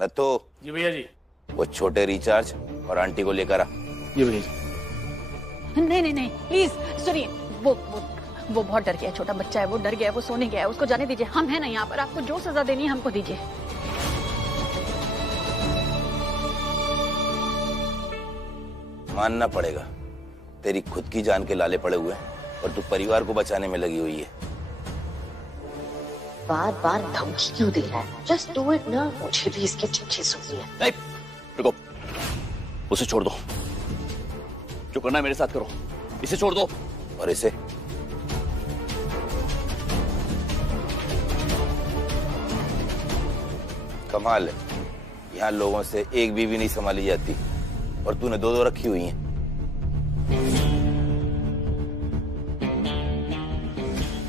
नत्थो। जी भैया जी। वो छोटे रिचार्ज और आंटी को लेकर आ। जी भैया जी। नहीं नहीं नहीं प्लीज सुनिए, वो बहुत डर गया है, छोटा बच्चा है, वो डर गया है, वो सोने गया है, उसको जाने दीजिए। हम हैं ना यहाँ पर, आपको जो सजा देनी है हमको दीजिए। मानना पड़ेगा, तेरी खुद की जान के लाले पड़े हुए हैं और तू परिवार को बचाने में लगी हुई है। बार बार धमकी क्यों दे रहा है? जस्ट डू इट ना। मुझे भी इसकी चिट्ठी सुननी है। नहीं, रुको, उसे छोड़ दो। जो करना है मेरे साथ करो, इसे छोड़ दो। और इसे? कमाल है, यहाँ लोगों से एक बीवी नहीं संभाली जाती और तूने दो दो रखी हुई हैं।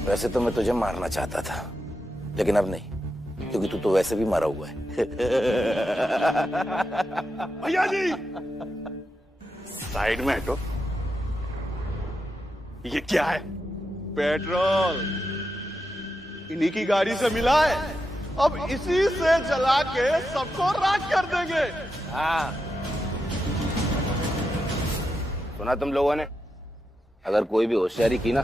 वैसे तो मैं तुझे मारना चाहता था, लेकिन अब नहीं, क्योंकि तू तो वैसे भी मरा हुआ है। भैया जी साइड में हटो। ये क्या है? पेट्रोल इन्हीं की गाड़ी से मिला है। अब इसी से जला के सबको राख कर देंगे। हाँ, सुना तुम लोगों ने? अगर कोई भी होशियारी की ना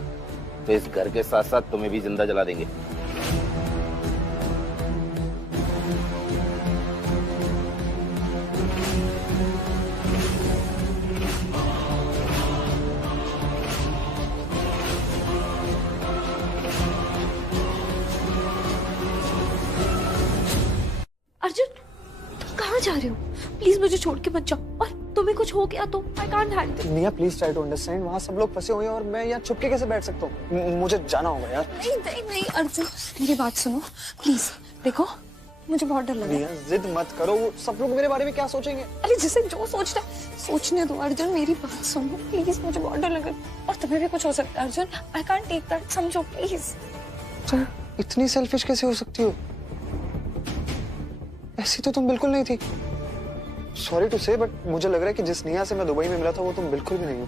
तो इस घर के साथ साथ तुम्हें भी जिंदा जला देंगे। अर्जुन, तुम कहाँ जा रहे हो? प्लीज मुझे छोड़ के मत जाओ, और तुम्हें कुछ हो गया तो आई कांट हैंडल। निया प्लीज ट्राई टू अंडरस्टैंड। वहाँ सब लोग फंसे हुए हैं और मैं यहाँ छुप के कैसे बैठ सकता हूँ? मुझे जाना होगा यार। नहीं नहीं नहीं अर्जुन, मेरी बात सुनो प्लीज। देखो मुझे बहुत डर लग रहा निया जिद मत करो, वो सब लोग मेरे बारे में क्या सोचेंगे? अरे जिसे जो सोचना है सोचने दो। अर्जुन मेरी बात सुनो प्लीज, मुझे बहुत डर लग रहा है, और तुम्हें भी कुछ हो सकता है। Arjun I can't take that, समझो प्लीज। तुम इतनी सेल्फिश कैसे हो सकती हो? ऐसी तो तुम बिल्कुल नहीं थी। सॉरी टू से, बट मुझे लग रहा है कि जिस निया से मैं दुबई में मिला था वो तुम बिल्कुल भी नहीं हो।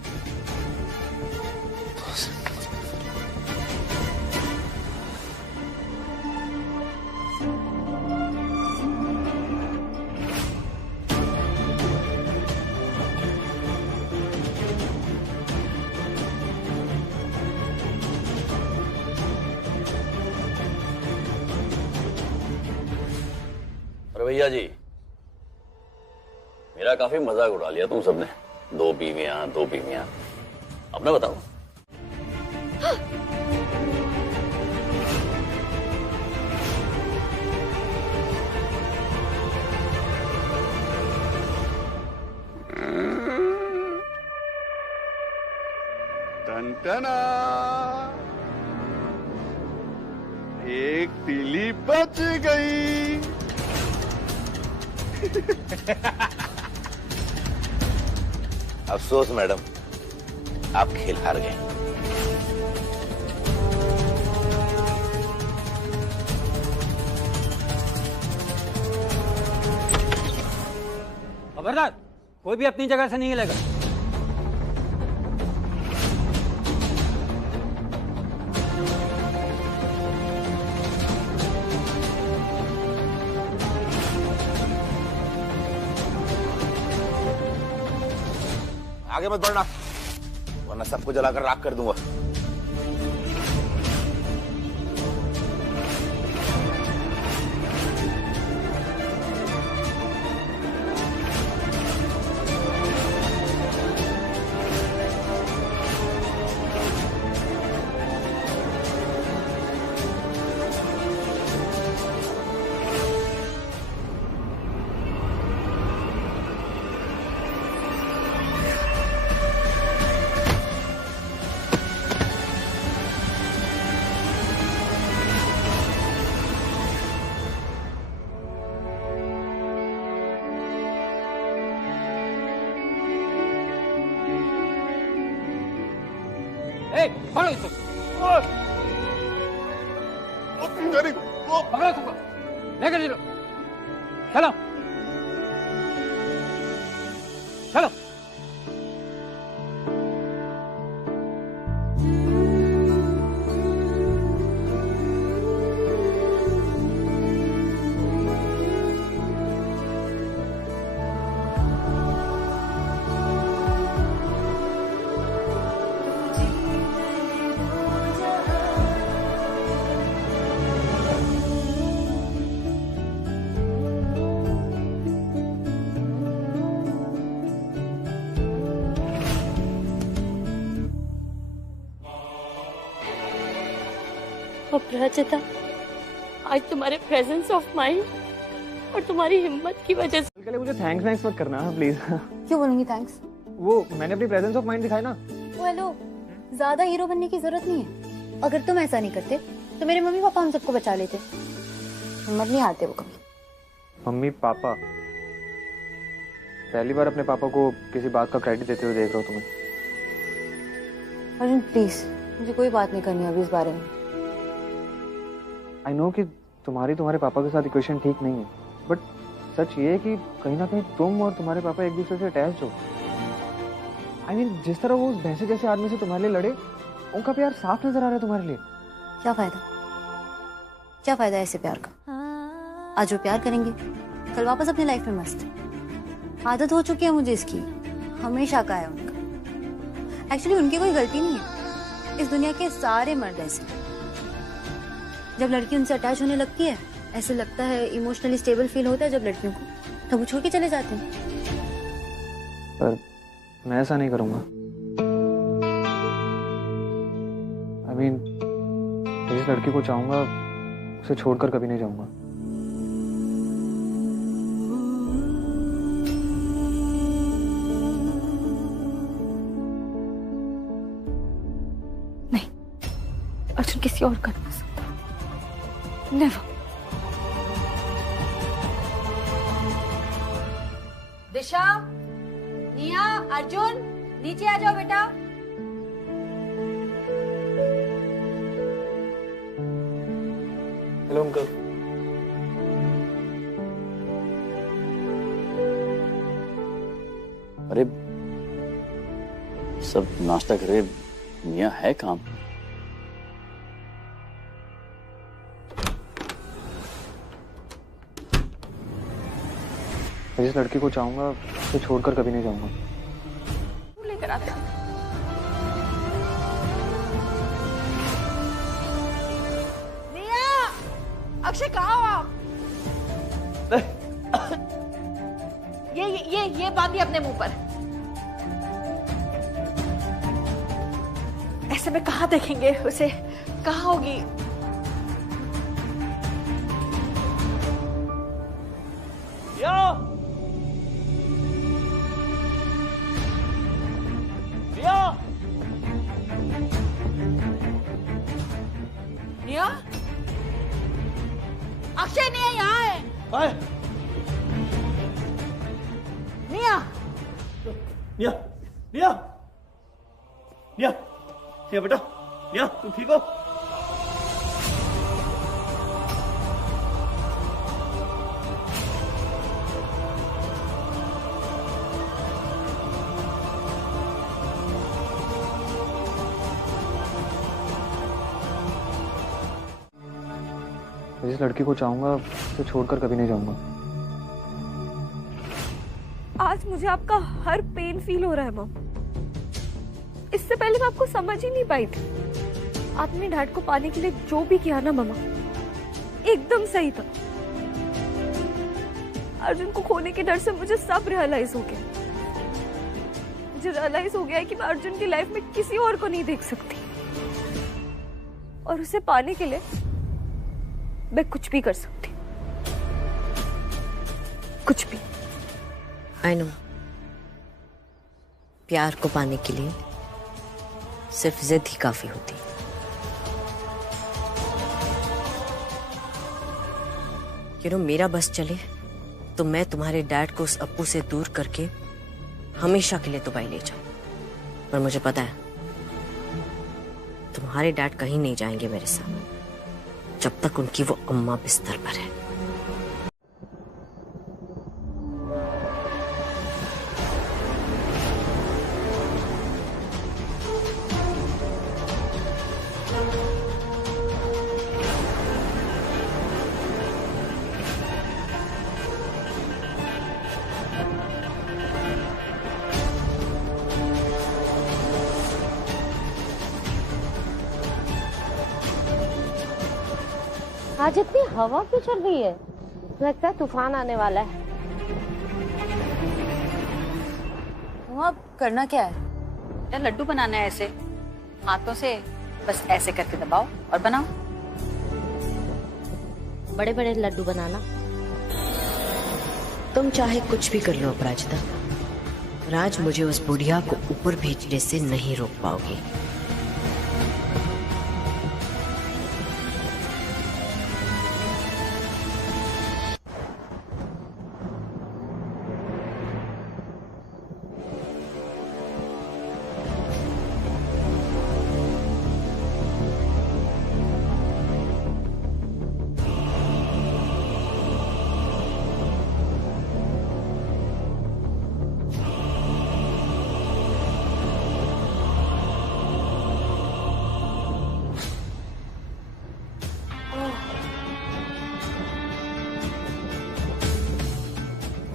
अरे भैया जी, मेरा काफी मजाक उड़ा लिया तुम सबने। दो बीवियां। अपना बताओ। टनटना, एक तीली बच गई। अफसोस मैडम, आप खेल हार गए। खबरदार, कोई भी अपनी जगह से नहीं हिलेगा। आगे मत बढ़ना, वरना सबको जलाकर राख कर दूंगा। पकड़ो इसको, पकड़ो इसको, लेकर चलो, चलो चलो। अपराजिता, आज तुम्हारे प्रेजेंस ऑफ माइंड और तुम्हारी हिम्मत की वजह से के लिए मुझे थैंक्स मत करना प्लीज। क्यों बोलूंगी थैंक्स? वो मैंने अपनी प्रेजेंस ऑफ माइंड दिखाई ना। ओ हेलो, ज्यादा हीरो बनने की जरूरत नहीं है। अगर तुम ऐसा नहीं करते तो मेरे मम्मी पापा हम सबको बचा लेते। हिम्मत नहीं हारते वो कभी। मम्मी पापा, पहली बार अपने पापा को किसी बात का क्रेडिट देते हुए देख रहा हूँ तुम्हें। अर्जुन प्लीज, मुझे कोई बात नहीं करनी अभी इस बारे में। आई नो कि तुम्हारे पापा के साथ इक्वेशन ठीक नहीं है, बट सच ये है कि कहीं ना कहीं तुम और तुम्हारे पापा एक दूसरे से अटैच हो। आई मीन जिस तरह वो उस भैंसे जैसे आदमी से तुम्हारे लिए लड़े, उनका प्यार साफ नजर आ रहा है तुम्हारे लिए। क्या फायदा है ऐसे प्यार का? आज वो प्यार करेंगे, कल वापस अपनी लाइफ में मस्त। आदत हो चुकी है मुझे इसकी, हमेशा का है उनका। एक्चुअली उनकी कोई गलती नहीं है, इस दुनिया के सारे मर्द ऐसे। जब लड़की उनसे अटैच होने लगती है, ऐसे लगता है इमोशनली स्टेबल फील होता है जब लड़कियों को, तब वो छोड़ के चले जाते हैं। पर मैं ऐसा नहीं करूंगा। आई मीन जिस लड़की को चाहूंगा उसे छोड़कर कभी नहीं जाऊंगा। नहीं, अर्जुन किसी और का नहीं हो सकता। नेवर। दिशा, निया, अर्जुन, नीचे आ जाओ बेटा। Hello uncle. अरे सब नाश्ता करे, मियाँ है काम। जिस लड़की को चाहूंगा उसे छोड़कर कभी नहीं जाऊंगा। लेकर आते हैं। अक्षय कहाँ हो आप? ये बांधिए अपने मुंह पर। ऐसे में कहाँ देखेंगे उसे, कहाँ होगी? निया, अक्षय नहीं है, यहाँ है। निया, निया, निया, निया, निया बेटा, निया तुम ठीक हो? जिस लड़की को चाहूंगा उसे छोड़कर कभी नहीं जाऊंगा। आज मुझे आपका हर पेन फील हो रहा है मम। इससे पहले मैं आपको समझ ही नहीं पाई थी। आपने डैड को पाने के लिए जो भी किया ना मम्मा, एकदम सही था। अर्जुन को खोने के डर से मुझे सब रियलाइज हो गया। मुझे रियलाइज हो गया है कि मैं अर्जुन की लाइफ में किसी और को नहीं देख सकती, और उसे पाने के लिए मैं कुछ भी कर सकती, कुछ भी। आई नो, प्यार को पाने के लिए सिर्फ जिद ही काफी होती है। यू नो, मेरा बस चले तो मैं तुम्हारे डैड को उस अप्पू से दूर करके हमेशा के लिए दुबई ले जाऊं। पर मुझे पता है तुम्हारे डैड कहीं नहीं जाएंगे मेरे साथ जब तक उनकी वो अम्मा बिस्तर पर है। आज इतनी हवा क्यों चल रही है? लगता है तूफान आने वाला है। वो अब करना क्या है? लड्डू बनाना है, ऐसे हाथों से बस ऐसे करके दबाओ और बनाओ। बड़े बड़े लड्डू बनाना। तुम चाहे कुछ भी कर लो अपराजिता, राज मुझे उस बुढ़िया को ऊपर भेजने से नहीं रोक पाओगी।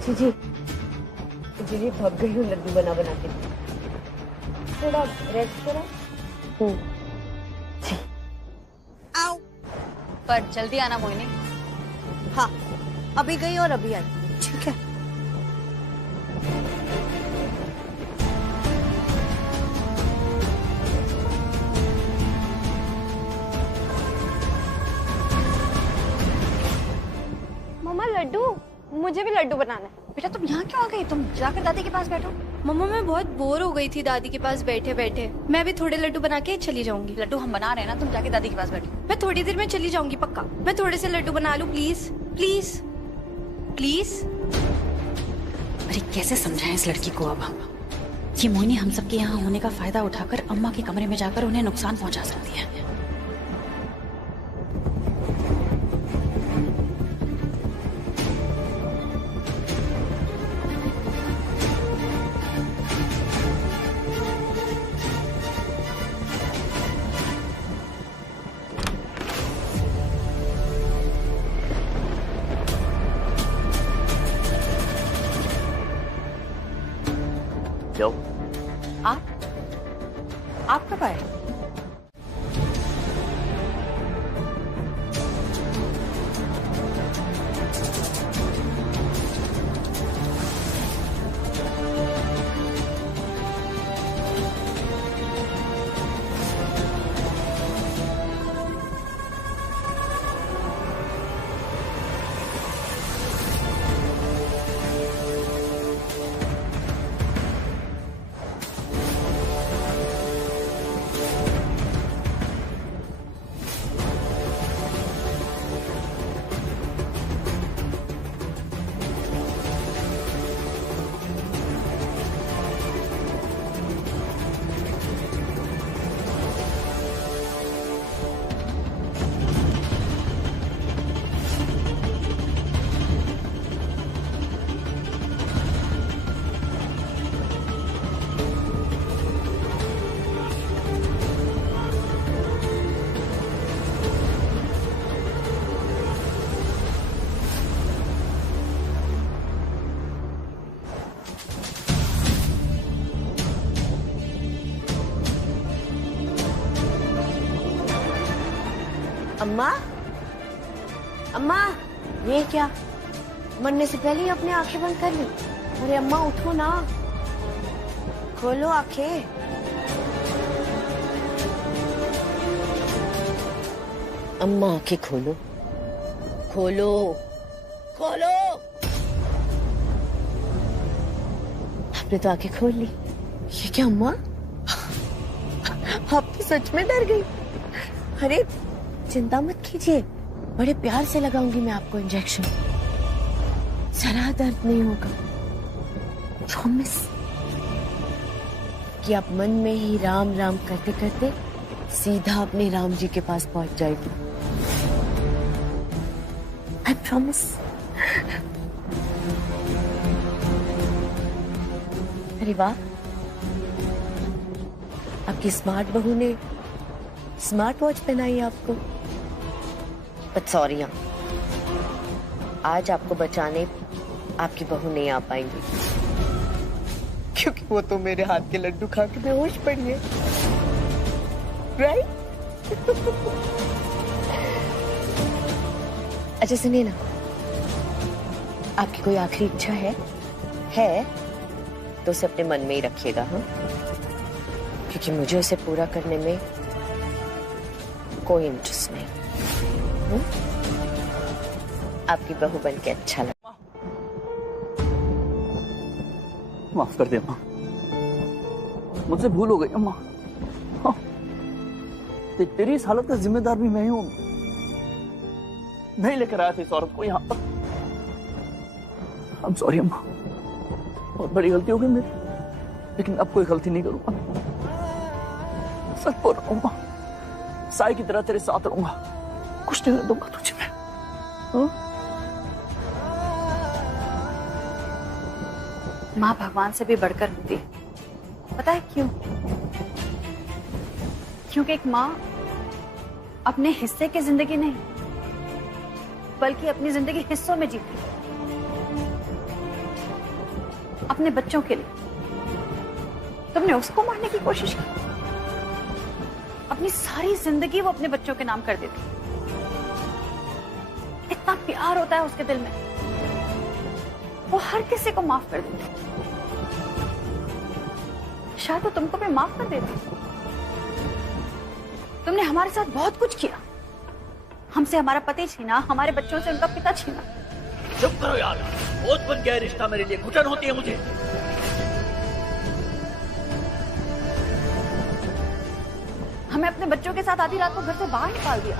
जी जी थक गई हूँ लड्डू बना बना के, थोड़ा रेस्ट करो। जी आओ, पर जल्दी आना मोहिनी। हाँ अभी गई और अभी आई। ठीक है। मम्मा लड्डू, मुझे भी लड्डू बनाना है। बेटा तुम यहाँ क्यों आ गई? तुम जाकर दादी के पास बैठो। मम्मा मैं बहुत बोर हो गई थी दादी के पास बैठे बैठे। मैं भी थोड़े लड्डू बना के चली जाऊंगी। लड्डू हम बना रहे हैं ना, तुम जाके दादी के पास बैठो। मैं थोड़ी देर में चली जाऊंगी पक्का। मैं थोड़े से लड्डू बना लूं प्लीज प्लीज प्लीज। अरे कैसे समझाएं इस लड़की को अब हम? ये मोहिनी हम सबके यहाँ होने का फायदा उठाकर अम्मा के कमरे में जाकर उन्हें नुकसान पहुंचा सकती है। जाओ। आप कब आए? अम्मा अम्मा, ये क्या? मरने से पहले ही अपने आंखें बंद कर ली। अरे अम्मा उठो ना, खोलो आंखें। अम्मा आंखें खोलो, खोलो खोलो। आपने तो आंखें खोल ली। ये क्या अम्मा? आप तो सच में डर गई। अरे चिंता मत कीजिए, बड़े प्यार से लगाऊंगी मैं आपको इंजेक्शन। जरा दर्द नहीं होगा। प्रॉमिस कि आप मन में ही राम राम करते करते सीधा अपने राम जी के पास पहुंच जाएगी। I promise. अरे वाह, आपकी स्मार्ट बहू ने स्मार्ट वॉच पहनाई आपको। बट सॉरी, आज आपको बचाने आपकी बहू नहीं आ पाएंगी, क्योंकि वो तो मेरे हाथ के लड्डू खा के बेहोश पड़ी है। राइट? अच्छा सुनिए ना, आपकी कोई आखिरी इच्छा है तो उसे अपने मन में ही रखिएगा। हाँ, क्योंकि मुझे उसे पूरा करने में कोई इंटरेस्ट नहीं। आपकी बहू बन के अच्छा लगा। माफ कर दे अम्मा, मुझसे भूल हो गई अम्मा। हाँ। तेरी इस हालत का जिम्मेदार भी मैं हूं। नहीं लेकर आया था इस औरत को यहाँ पर। I'm sorry अम्मा, बहुत बड़ी गलती हो गई मेरी, लेकिन अब कोई गलती नहीं करूंगा। सच बोल रहा हूं अम्मा, साई की तरह तेरे साथ रहूंगा, कुछ नहीं दूंगा तुझे मैं। हाँ? माँ भगवान से भी बढ़कर होती है, पता है क्यों? क्योंकि एक माँ अपने हिस्से की जिंदगी नहीं, बल्कि अपनी जिंदगी हिस्सों में जीती है, अपने बच्चों के लिए। तुमने उसको मारने की कोशिश की, अपनी सारी जिंदगी वो अपने बच्चों के नाम कर देती। इतना प्यार होता है उसके दिल में, वो हर किसी को माफ कर देती। शायद तो तुमको भी माफ कर देती। तुमने हमारे साथ बहुत कुछ किया, हमसे हमारा पति छीना, हमारे बच्चों से उनका पिता छीना। चुप करो यार, बहुत बन गया रिश्ता मेरे लिए, घुटन होती है मुझे। हमें अपने बच्चों के साथ आधी रात को घर से बाहर निकाल दिया,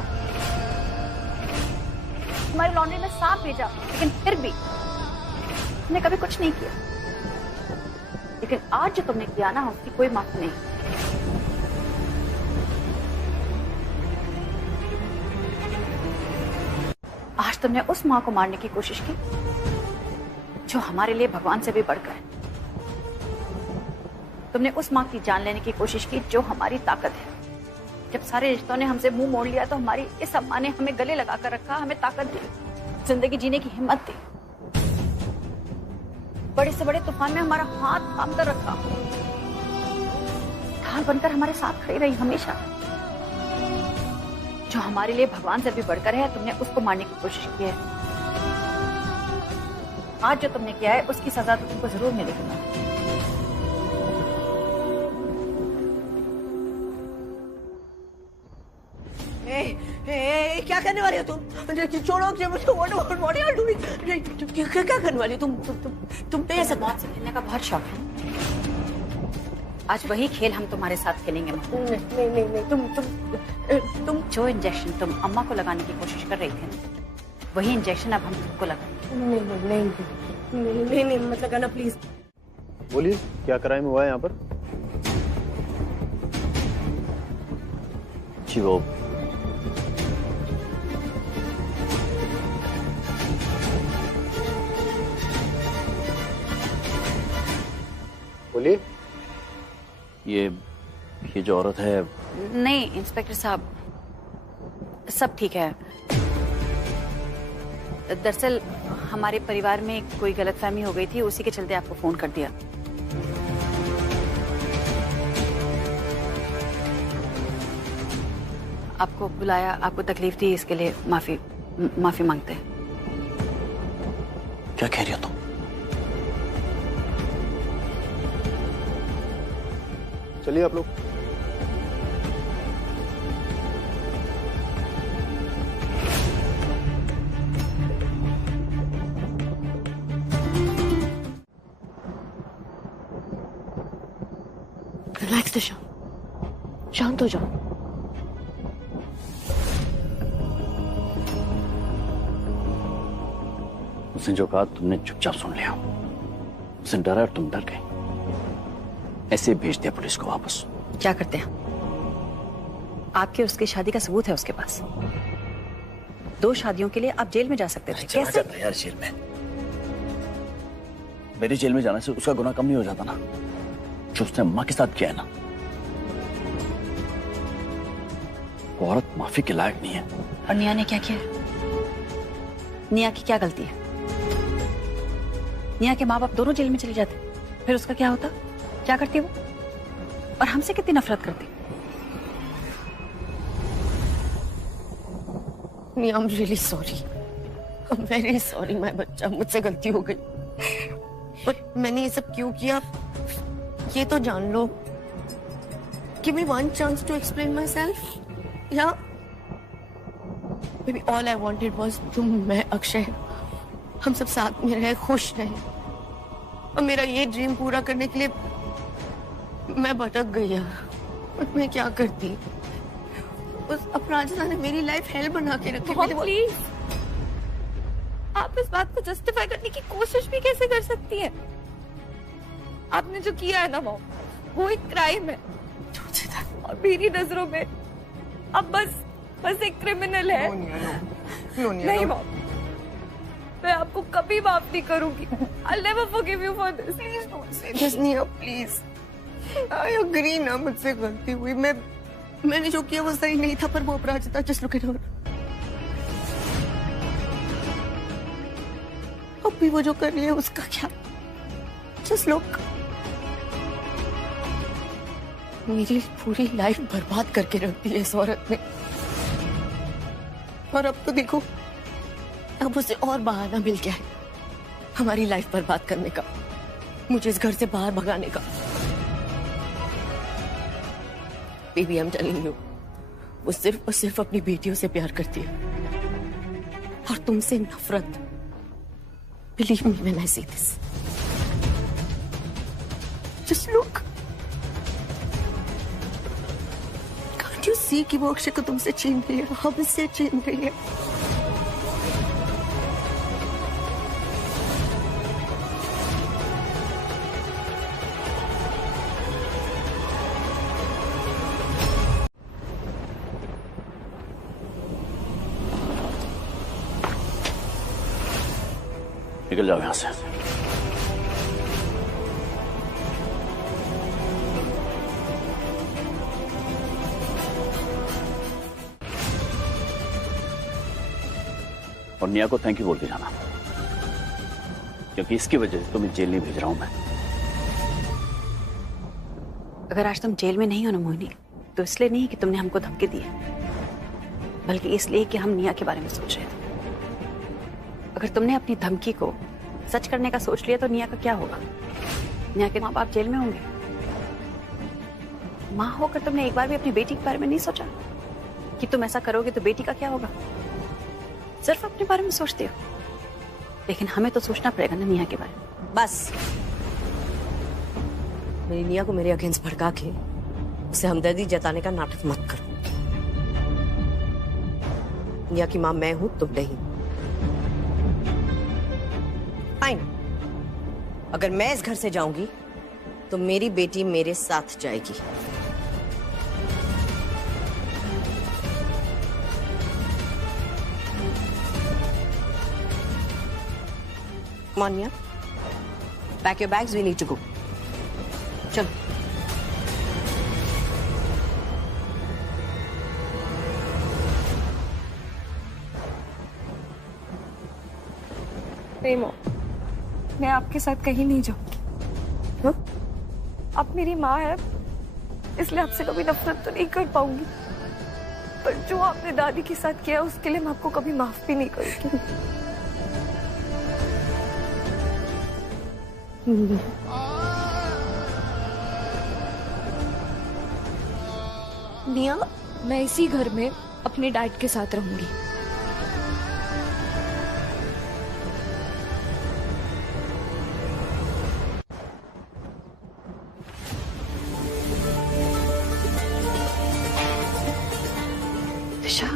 हमारे लॉन्ड्री में सांप भेजा, लेकिन फिर भी तुमने कभी कुछ नहीं किया। लेकिन आज जो तुमने किया ना, उसकी कोई माफी नहीं। आज तुमने उस माँ को मारने की कोशिश की जो हमारे लिए भगवान से भी बढ़कर है। तुमने उस माँ की जान लेने की कोशिश की जो हमारी ताकत है। जब सारे रिश्तों ने हमसे मुंह मोड़ लिया तो हमारी इस अम्मा ने हमें गले लगाकर रखा, हमें ताकत दी, जिंदगी जीने की हिम्मत दी। बड़े से बड़े तूफान में हमारा हाथ थाम कर रखा, ढाल बनकर हमारे साथ खड़ी रही हमेशा। जो हमारे लिए भगवान से भी बढ़कर है, तुमने उसको मारने की कोशिश की है। आज जो तुमने किया है उसकी सजा तो तुमको जरूर मिलेगी। क्या करने वाली हो तुम? छोड़ो मुझको। What are you doing? क्या करने वाली हो तुम? तुम तो ऐसा मौत से खेलने का बहुत शौक है। आज वही खेल हम तुम्हारे साथ खेलेंगे। नहीं, तुम जो इंजेक्शन तुम अम्मा को लगाने की कोशिश कर रही थी, वही इंजेक्शन अब हम तुमको लगाएंगे। नहीं, मत लगाना प्लीज। बोलिए, क्या क्राइम हुआ है यहाँ पर? जी वो बोलिए। ये जो औरत है। नहीं इंस्पेक्टर साहब, सब ठीक है। दरअसल हमारे परिवार में कोई गलतफहमी हो गई थी, उसी के चलते आपको फोन कर दिया। आपको बुलाया, आपको तकलीफ दी, इसके लिए माफी मांगते हैं। क्या कह रही हो तुम? चलिए आप लोग। रिलैक्स दिशा, शांत हो जाओ। उसने जो कहा तुमने चुपचाप सुन लिया। उसने डरा और तुम डर गए। ऐसे भेज दिया पुलिस को वापस। क्या करते हैं? आपके उसकी शादी का सबूत है उसके पास। 2 शादियों के लिए आप जेल में जा सकते थे। कैसे? यार जेल में, मेरे जेल में जाने से उसका गुनाह कम नहीं हो जाता ना, जो उसने अम्मा के साथ किया है ना। वो औरत माफी के लायक नहीं है। और निया ने क्या किया? निया की क्या गलती है? निया के माँ बाप दोनों जेल में चले जाते, फिर उसका क्या होता? क्या करती वो? और हमसे कितनी नफरत करती। I'm really sorry. I'm very sorry, my बच्चा, मुझसे गलती हो गई। पर मैंने ये सब क्यों किया, ये तो जान लो। Give me one chance to explain myself. या Maybe all I wanted was तुम, मैं, अक्षय, हम सब साथ में रहे, खुश रहे। और मेरा ये ड्रीम पूरा करने के लिए मैं भटक गई यार। और मैं क्या करती? उस अपराजिता ने मेरी लाइफ हेल बना के रखी। प्लीज, आप इस बात को जस्टिफाई करने की कोशिश भी कैसे कर सकती हैं? आपने जो किया है ना मॉम, वो एक क्राइम है और मेरी नजरों में अब बस एक क्रिमिनल है। नहीं मॉम, मैं आपको कभी माफ नहीं करूंगी। I'll never forgive you for this. Please don't say this, Nia, please. I agree ना, मुझसे गलती हुई। मैंने जो किया वो सही नहीं था, पर वो अपराजिता, just look at her. अब भी वो जो कर रही है उसका क्या? Just look. मेरी पूरी लाइफ बर्बाद करके रख दी है इस औरत ने। और अब तो देखो, अब उसे और बहाना मिल गया है हमारी लाइफ बर्बाद करने का, मुझे इस घर से बाहर भगाने का। Baby, I am telling you, वो सिर्फ और सिर्फ अपनी बेटियों से प्यार करती है और तुमसे नफरत। Believe me when I say this. Just look, can't you see कि वो अक्षय को तुमसे छीन रही है, हमसे छीन रही है। निकल जाओ यहां से। और निया को थैंक यू बोल के जाना, क्योंकि इसकी वजह से तुम्हें जेल नहीं भेज रहा हूं मैं। अगर आज तुम जेल में नहीं हो ना मोहिनी, तो इसलिए नहीं कि तुमने हमको धमकी दी है, बल्कि इसलिए कि हम निया के बारे में सोच रहे थे। अगर तुमने अपनी धमकी को सच करने का सोच लिया तो निया का क्या होगा? निया के माँ बाप जेल में होंगे। माँ होकर तुमने एक बार भी अपनी बेटी के बारे में नहीं सोचा कि तुम ऐसा करोगे तो बेटी का क्या होगा? सिर्फ अपने बारे में सोचते हो, लेकिन हमें तो सोचना पड़ेगा ना निया के बारे में। बस मेरी निया को मेरे अगेंस्ट भड़का के उसे हमदर्दी जताने का नाटक मत करो। निया की माँ मैं हूं, तुम नहीं। फाइन, अगर मैं इस घर से जाऊंगी तो मेरी बेटी मेरे साथ जाएगी। Maniya, pack your bags, we need to go. चलो। नहीं मॉम, मैं आपके साथ कहीं नहीं जाऊंगी। आप मेरी माँ है, इसलिए आपसे कभी नफरत तो नहीं कर पाऊंगी, पर जो आपने दादी के साथ किया उसके लिए मैं आपको कभी माफ भी नहीं करूंगी। निया, मैं इसी घर में अपने डैड के साथ रहूंगी। दिशा, जब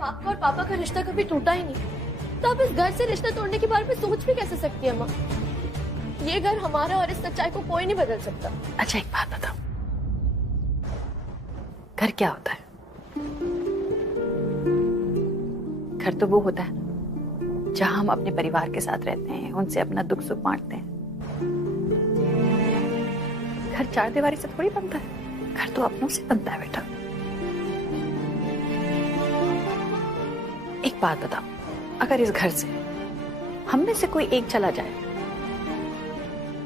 आपका और पापा का रिश्ता कभी टूटा ही नहीं, तो आप इस घर से रिश्ता तोड़ने के बारे में सोच भी कैसे सकती है माँ? ये घर हमारा और इस सच्चाई को कोई नहीं बदल सकता। अच्छा एक बात बताओ, घर क्या होता है? घर तो वो होता है जहां हम अपने परिवार के साथ रहते हैं, उनसे अपना दुख सुख बांटते हैं। घर चार दीवारी से थोड़ी बनता है, घर तो अपनों से बनता है बेटा। एक बात बताओ, अगर इस घर से हम में से कोई एक चला जाए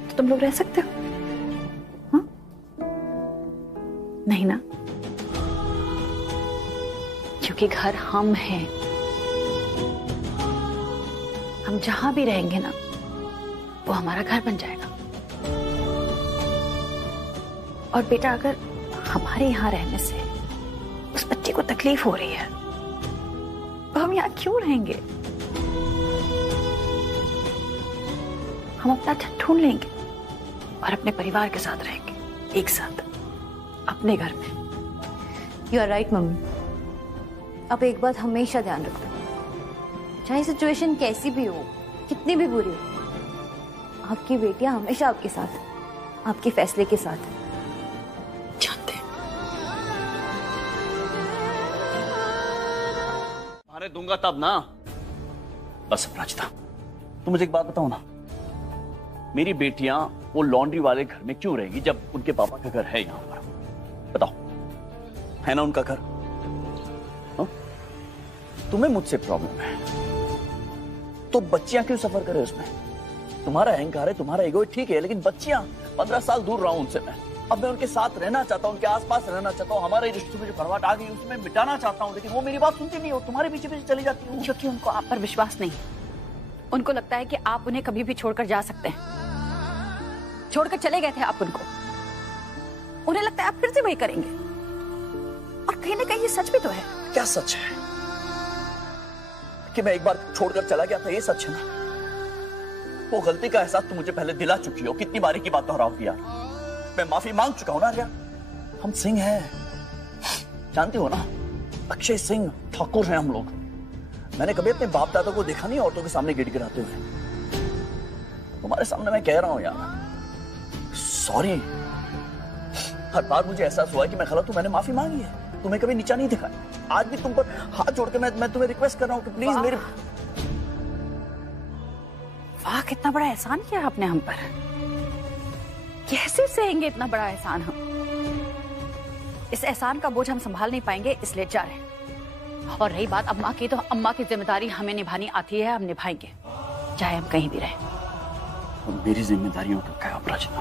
तो तुम लोग रह सकते हो? हाँ? नहीं ना, क्योंकि घर हम हैं। हम जहां भी रहेंगे ना, वो हमारा घर बन जाएगा। और बेटा, अगर हमारे यहाँ रहने से उस बच्चे को तकलीफ हो रही है तो हम यहाँ क्यों रहेंगे? हम अपना घर ढूंढ लेंगे और अपने परिवार के साथ रहेंगे, एक साथ अपने घर में। You are right mummy. अब एक बात हमेशा ध्यान रखना, चाहे सिचुएशन कैसी भी हो, कितनी भी बुरी हो, आपकी बेटियां हमेशा आपके साथ, आपके फैसले के साथ। जानते मारे दूंगा तब ना। बस अपराजिता, तुम मुझे एक बात बताओ ना, मेरी बेटियां वो लॉन्ड्री वाले घर में क्यों रहेगी जब उनके पापा का घर है यहां पर? बताओ, है ना उनका घर? तुम्हें मुझसे प्रॉब्लम है तो बच्चियां क्यों सफर करे उसमें? तुम्हारा अहंकार है, तुम्हारा ईगो ठीक है, लेकिन बच्चियां 15 साल दूर रहा हूं उनसे मैं। अब मैं उनके साथ रहना चाहता हूं, उनके आसपास रहना चाहता हूं, हमारे रिश्ते में जो करवाट आ गई उसमें मिटाना चाहता हूं, लेकिन वो मेरी बात सुनती नहीं हो, तुम्हारे पीछे पीछे चली जाती हूँ। क्योंकि उनको आप पर विश्वास नहीं है। उनको लगता है कि आप उन्हें कभी भी छोड़कर जा सकते हैं। छोड़कर चले गए थे आप उनको, उन्हें लगता है आप फिर से वही करेंगे। और कहीं ना कहीं ये सच भी तो है। क्या सच है? कि मैं एक बार छोड़कर चला गया था, ये सच है ना? वो गलती का एहसास तुम मुझे पहले दिला चुकी हो। कितनी बारी की बात दोहराओगी यार? मैं माफी मांग चुका हूं ना आर्या। हम सिंह हैं, जानती हो ना, अक्षय सिंह ठाकुर हैं हम लोग। मैंने कभी अपने बाप दादा को देखा नहीं औरतों के सामने गिड़गिड़ाते हुए। तुम्हारे सामने मैं कह रहा हूं यार, सॉरी। हर बार मुझे एहसास हुआ कि मैं गलत हूं, मैंने माफी मांगी है, तुम्हें कभी नीचा नहीं दिखा। आज भी तुम पर हाथ जोड़ के मैं तुम्हें रिक्वेस्ट कर रहा हूं कि प्लीज मेरे। वाह, कितना बड़ा एहसान किया आपने हम पर। कैसे सहेंगे इतना बड़ा एहसान हम? इस एहसान का बोझ हम संभाल नहीं पाएंगे, इसलिए जा रहे हैं। और रही बात अम्मा की, तो अम्मा की जिम्मेदारी हमें निभानी आती है, हम निभाएंगे, चाहे हम कहीं भी रहें। मेरी जिम्मेदारियों का क्या अपराजिता?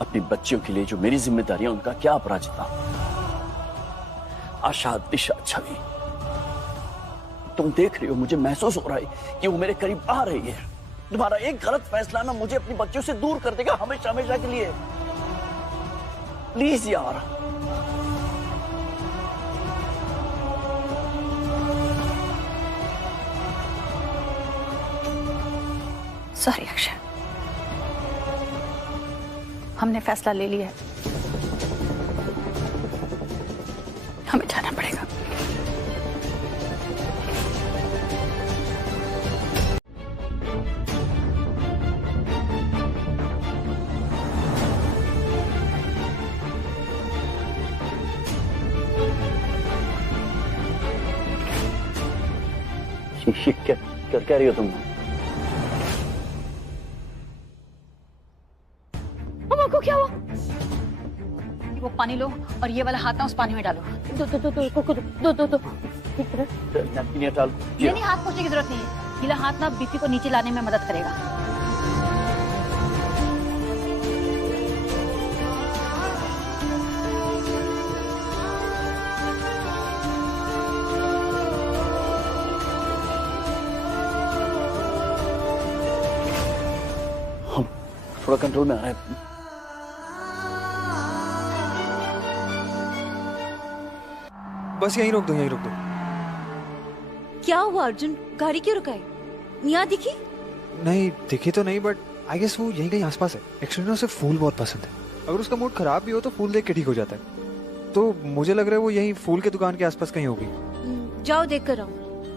अपनी बच्चियों के लिए जो मेरी जिम्मेदारियां, उनका क्या अपराजिता? आशा, दिशा, छवि, तुम देख रही हो, मुझे महसूस हो रहा है कि वो मेरे करीब आ रही है। तुम्हारा एक गलत फैसला ना मुझे अपनी बच्चियों से दूर कर देगा हमेशा हमेशा के लिए। प्लीज यार। सॉरी अक्षय, हमने फैसला ले लिया है, हमें जाना पड़ेगा। क्या कह रही हो तुम? अम्मा को क्या हुआ? वो पानी लो और ये वाला हाथ ना उस पानी में डालो। दो नहीं, हाथ पोछने की जरूरत नहीं है। गीला हाथ ना बीपी को नीचे लाने में मदद करेगा। हम थोड़ा कंट्रोल में आ रहा है। बस यहीं रोक दो, यहीं रोक दो। क्या हुआ अर्जुन, गाड़ी क्यों रुकाई? निया दिखी? नहीं दिखी तो नहीं, बट आई गेस वो यहीं कहीं आसपास है। एक्चुअली उसे फूल बहुत पसंद है। अगर उसका मूड खराब भी हो तो फूल देख के ठीक हो जाता है। तो मुझे लग रहा है वो यहीं फूल के दुकान के आसपास कहीं होगी। जाओ देख कर आओ।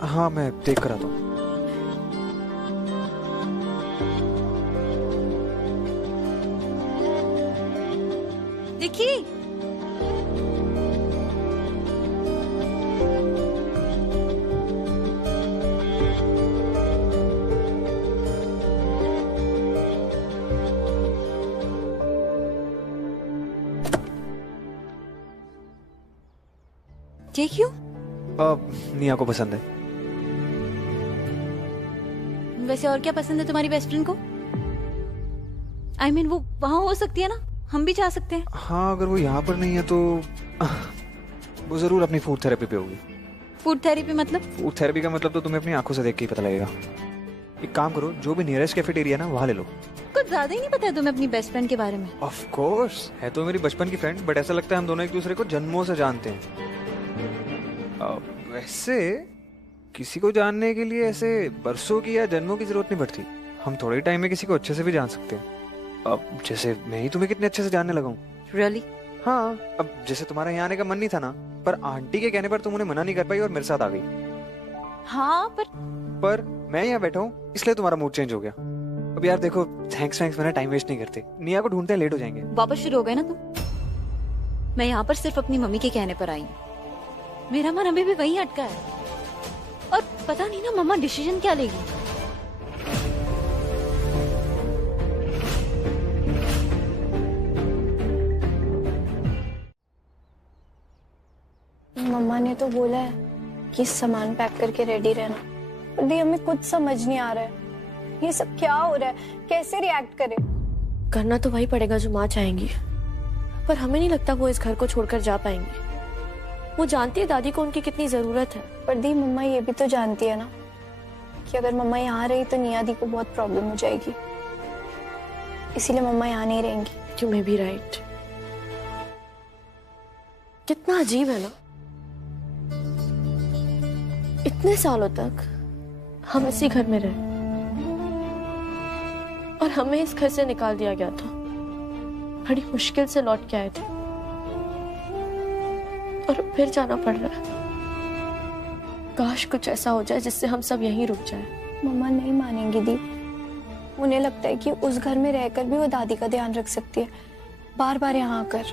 हाँ, मैं देख कर आता हूँ। देखी? ये क्यों? निया को पसंद है। वैसे और क्या पसंद है तुम्हारी बेस्ट फ्रेंड को? I mean, वो वहां हो सकती है ना, हम भी जा सकते हैं। हाँ, अगर वो यहाँ पर नहीं है तो वो जरूर अपनी फूड थेरेपी पे होगी। फूड थेरेपी मतलब? फूड थेरेपी का मतलब तो तुम्हें अपनी आंखों से देख के ही पता लगेगा। एक काम करो, जो भी नियरेस्ट कैफेटेरिया ना वहाँ ले लो। कुछ ज्यादा ही नहीं पता है तुम्हें अपनी बेस्ट फ्रेंड के बारे में। ऑफ कोर्स है तो मेरी बचपन की फ्रेंड, बट ऐसा लगता है हम दोनों एक दूसरे को जन्मों से जानते हैं। वैसे किसी को जानने के लिए ऐसे बरसों की या जन्मों की जरूरत नहीं पड़ती। हम थोड़े टाइम में किसी को अच्छे से भी जान सकते हैं। अब जैसे मैं ही तुम्हें कितने अच्छे से जानने लगा हूँ। रियली? हाँ, अब जैसे तुम्हारा यहाँ आने का मन नहीं था ना, पर आंटी के कहने पर तुम उन्हें मना नहीं कर पाई और मेरे साथ आ गई। हाँ, पर मैं यहाँ बैठा हूँ इसलिए तुम्हारा मूड चेंज हो गया। अब यार देखो, थैंक्स मैंने टाइम वेस्ट नहीं करते। निया को ढूंढते हैं, लेट हो जाएंगे। वापस शुरू हो गए ना तुम। मैं यहाँ पर सिर्फ अपनी मम्मी के कहने पर आई हूँ। मेरा मन अभी भी वही अटका है और पता नहीं ना मम्मा डिसीजन क्या लेगी। मम्मा ने तो बोला है कि सामान पैक करके रेडी रहना, पर दी हमें कुछ समझ नहीं आ रहा है। ये सब क्या हो रहा है, कैसे रिएक्ट करें? करना तो वही पड़ेगा जो माँ चाहेंगी, पर हमें नहीं लगता वो इस घर को छोड़कर जा पाएंगी। वो जानती है दादी को उनकी कितनी जरूरत है। पर दी मम्मा ये भी तो जानती है ना कि अगर मम्मा यहाँ रही तो निया दी को बहुत प्रॉब्लम हो जाएगी, इसीलिए मम्मा यहाँ नहीं रहेंगी। You may be right. कितना अजीब है ना, इतने सालों तक हम इसी घर में रहे और हमें इस घर से निकाल दिया गया था। बड़ी मुश्किल से लौट के आए थे और अब फिर जाना पड़ रहा है। काश कुछ ऐसा हो जाए जिससे हम सब यहीं रुक जाए। मम्मा नहीं मानेंगी दी। उन्हें लगता है कि उस घर में रहकर भी वो दादी का ध्यान रख सकती है, बार बार यहाँ आकर।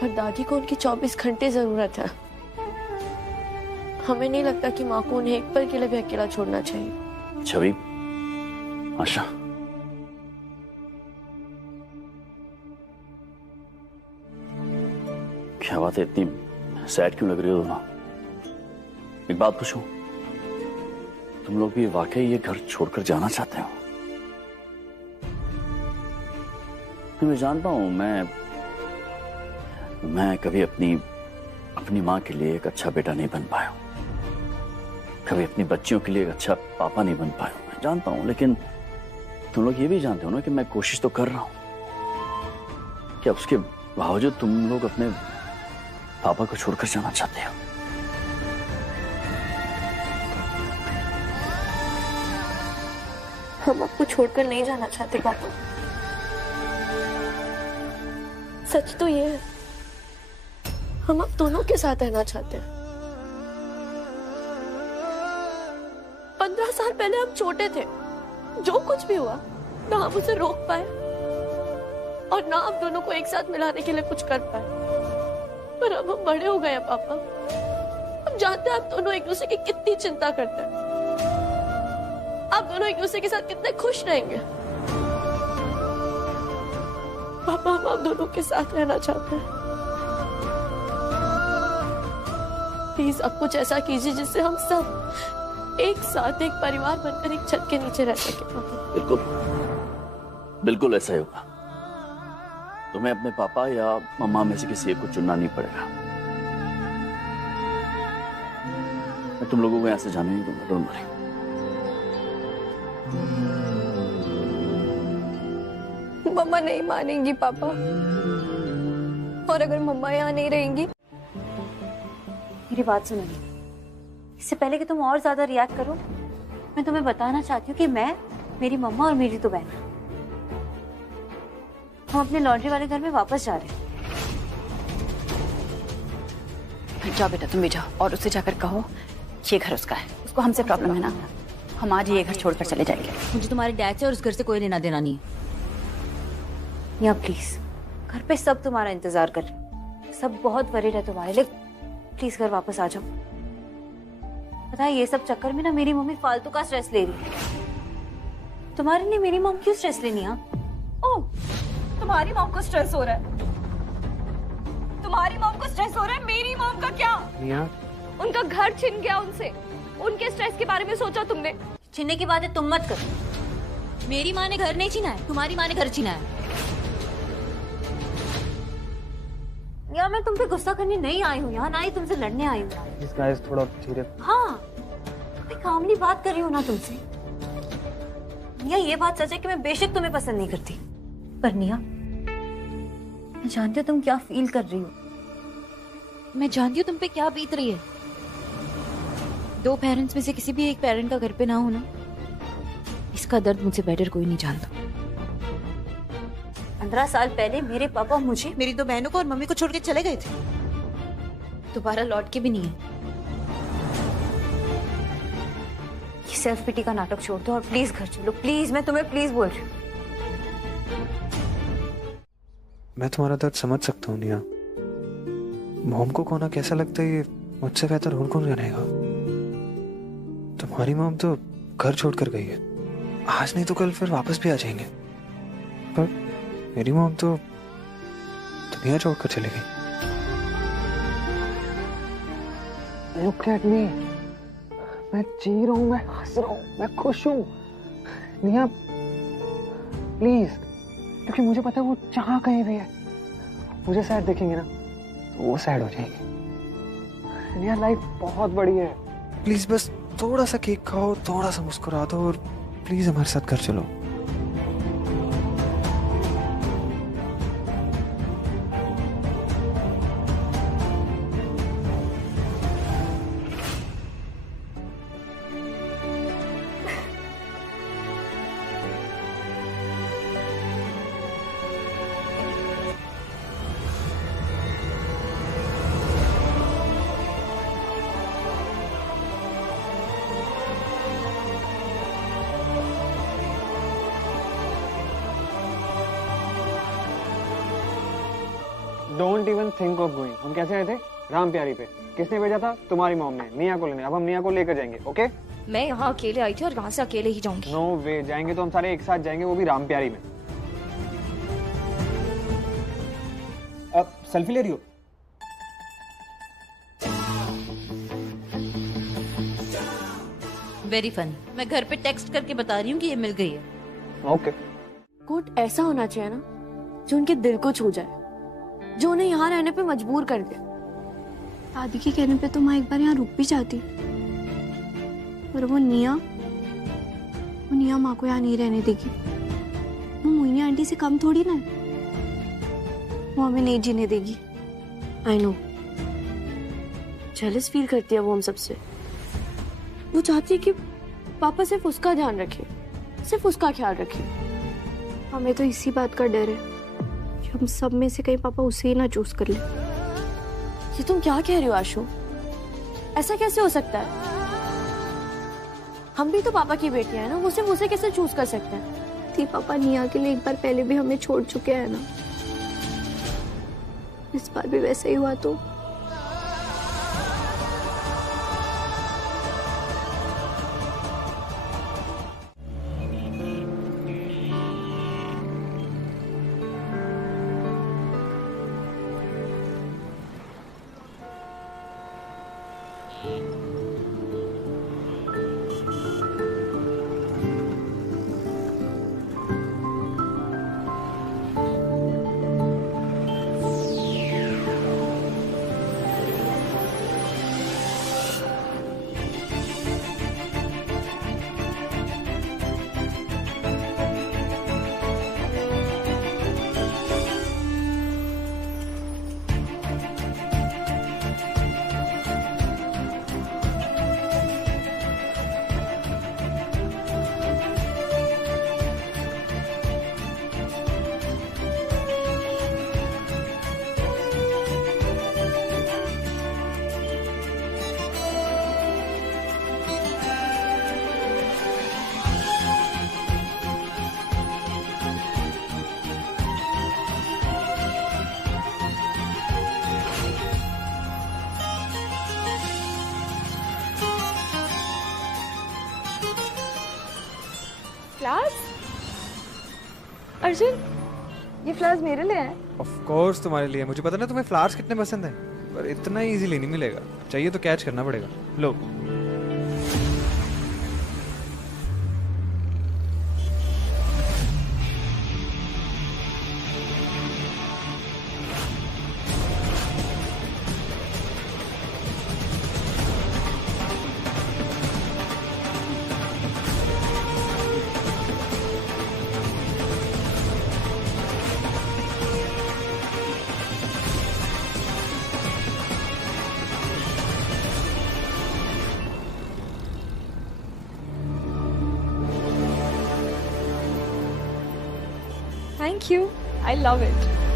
पर दादी को उनकी 24 घंटे जरूरत है। हमें नहीं लगता कि माँ को उन्हें एक पल के लिए भी अकेला छोड़ना चाहिए। छवि, आशा, क्या बात है, इतनी सैड क्यों लग रही हो दोनों? एक बात पूछूं, तुम लोग भी वाकई ये घर छोड़कर जाना चाहते हो? मैं जानता हूं, मैं कभी अपनी माँ के लिए एक अच्छा बेटा नहीं बन पाया, कभी अपनी बच्चियों के लिए एक अच्छा पापा नहीं बन पाया, मैं जानता हूं। लेकिन तुम लोग ये भी जानते हो ना कि मैं कोशिश तो कर रहा हूं। क्या उसके बावजूद तुम लोग अपने पापा को छोड़कर जाना चाहते हो? हम आपको छोड़कर नहीं जाना चाहते पापा। सच तो ये है, हम आप दोनों के साथ रहना चाहते हैं। 15 साल पहले हम छोटे थे, जो कुछ भी हुआ ना हम उसे रोक पाए और ना आप दोनों को एक साथ मिलाने के लिए कुछ कर पाए। पर अब हम बड़े हो गए हैं पापा। हम जानते हैं आप दोनों एक दूसरे की कितनी चिंता करते हैं। आप दोनों एक दूसरे के साथ कितने खुश रहेंगे। पापा, हम आप दोनों के साथ रहना चाहते हैं। प्लीज अब कुछ ऐसा कीजिए जिससे हम सब एक साथ एक परिवार बनकर एक छत के नीचे रह सके। बिल्कुल बिल्कुल ऐसा ही होगा। तुम्हें अपने पापा या मम्मा में से किसी एक को चुनना नहीं पड़ेगा। मैं तुम लोगों को यहाँ से जाने नहीं दूंगा, डोंट वरी। मम्मा नहीं मानेंगी पापा, और अगर मम्मा यहाँ नहीं रहेंगी। मेरी बात सुनिए, इससे पहले कि तुम और ज्यादा रिएक्ट करो, मैं तुम्हें बताना चाहती हूँ कि मैं, मेरी मम्मा और मेरी तो बहन, हम अपने लॉन्ड्री वाले घर में वापस जा रहे हैं। जाओ बेटा, तुम भी जाओ और उससे जाकर कहो ये घर उसका है, उसको हमसे प्रॉब्लम है ना, हम आज ये घर छोड़कर चले जाएंगे। मुझे तुम्हारे डैड से और उस घर से कोई लेना देना नहीं है। या प्लीज, घर पे सब तुम्हारा इंतजार कर रहे हैं, सब बहुत वरीड है तुम्हारे लिए। प्लीज घर वापस आ जाओ। पता है, ये सब चक्कर में ना मेरी मम्मी फालतू का स्ट्रेस ले रही है। तुम्हारे लिए मेरी मॉम क्यों स्ट्रेस लेनी है? ओह, तुम्हारी मॉम को स्ट्रेस हो रहा है? तुम्हारी मॉम को स्ट्रेस हो रहा है? मेरी मॉम का क्या? उनका घर छिन गया उनसे, उनके स्ट्रेस के बारे में सोचा तुमने? छीनने की बात है तुम मत करो। मेरी माँ ने घर नहीं छीना है, तुम्हारी माँ ने घर छीना है। यार मैं तुम पे गुस्सा करने नहीं आई हूँ यहाँ, ना ही तुमसे लड़ने आई हूँ। थोड़ा धीरे। हाँ, मैं कामली बात कर रही हूँ ना तुमसे। निया ये बात सच है कि मैं बेशक तुम्हें पसंद नहीं करती, पर निया मैं जानती हूँ तुम क्या फील कर रही हो। मैं जानती हूँ तुम पे क्या बीत रही है। 2 पेरेंट्स में से किसी भी एक पेरेंट का घर पे ना होना, इसका दर्द मुझसे बेटर कोई नहीं जानता। 15 साल पहले मेरे पापा मुझे, मेरी 2 बहनों को और मम्मी को छोड़ के चले गए थे, दोबारा लौट के भी नहीं है। ये सेल्फ पिटी का नाटक छोड़ दो और प्लीज घर चलो, प्लीज, मैं तुम्हें प्लीज बोल रही हूँ। मैं तुम्हारा दर्द समझ सकता हूँ निया। मॉम को खोना कैसा लगता है ये मुझसे बेहतर और कौन जानेगा। तुम्हारी मॉम तो घर छोड़कर गई है, आज नहीं तो कल फिर वापस भी आ जाएंगे, पर मेरी मॉम तो दुनिया छोड़कर चली गई। Look at me, मैं जी रहा हूँ, मैं हंस रहा हूँ, मैं खुश हूँ। निया प्लीज, क्योंकि मुझे पता है वो जहाँ कहीं भी है, मुझे सैड देखेंगे ना तो वो सैड हो जाएंगे। निया लाइफ बहुत बड़ी है, प्लीज बस थोड़ा सा केक खाओ, थोड़ा सा मुस्कुरा दो और प्लीज हमारे साथ घर चलो। Don't even think of going. हम कैसे आए थे? राम प्यारी पे। किसने भेजा था? तुम्हारी मॉम ने, निया को लेने। अब हम निया को लेकर जाएंगे, ओके? मैं यहाँ अकेले आई थी और यहाँ से अकेले ही जाऊंगी। नो वे, जाएंगे तो हम सारे एक साथ जाएंगे, वो भी राम प्यारी में। अब सेल्फी ले रही हो? Very funny. मैं घर पे टेक्स्ट करके बता रही हूँ कि ये मिल गई है। ओके। कोट ऐसा होना चाहिए ना जो उनके दिल को छू जाए, जो उन्हें यहाँ रहने पे मजबूर कर दे। दादी के कहने पे तो मैं एक बार यहाँ रुक भी जाती, पर वो निया माँ को यहाँ नहीं रहने देगी। वो मोहिनी आंटी से कम थोड़ी ना है, वो हमें नहीं जीने देगी। आई नो, जेलस फील करती है वो हम सबसे। वो चाहती है कि पापा सिर्फ उसका ध्यान रखे, सिर्फ उसका ख्याल रखे। हमें तो इसी बात का डर है कि हम सब में से कहीं पापा उसे ही ना चूज कर ले। ये तुम क्या कह रहे हो आशु? ऐसा कैसे हो सकता है? हम भी तो पापा की बेटियां हैं ना, वो सिर्फ उसे कैसे चूज कर सकते हैं? थी पापा निया के लिए एक बार पहले भी हमें छोड़ चुके हैं ना, इस बार भी वैसे ही हुआ तो? फ्लावर्स? अर्जुन, ये फ्लावर्स मेरे लिए हैं? ऑफ कोर्स तुम्हारे लिए। मुझे पता ना तुम्हें फ्लावर्स कितने पसंद हैं, पर इतना इजीली नहीं मिलेगा। चाहिए तो कैच करना पड़ेगा। लो। Thank you, I love it.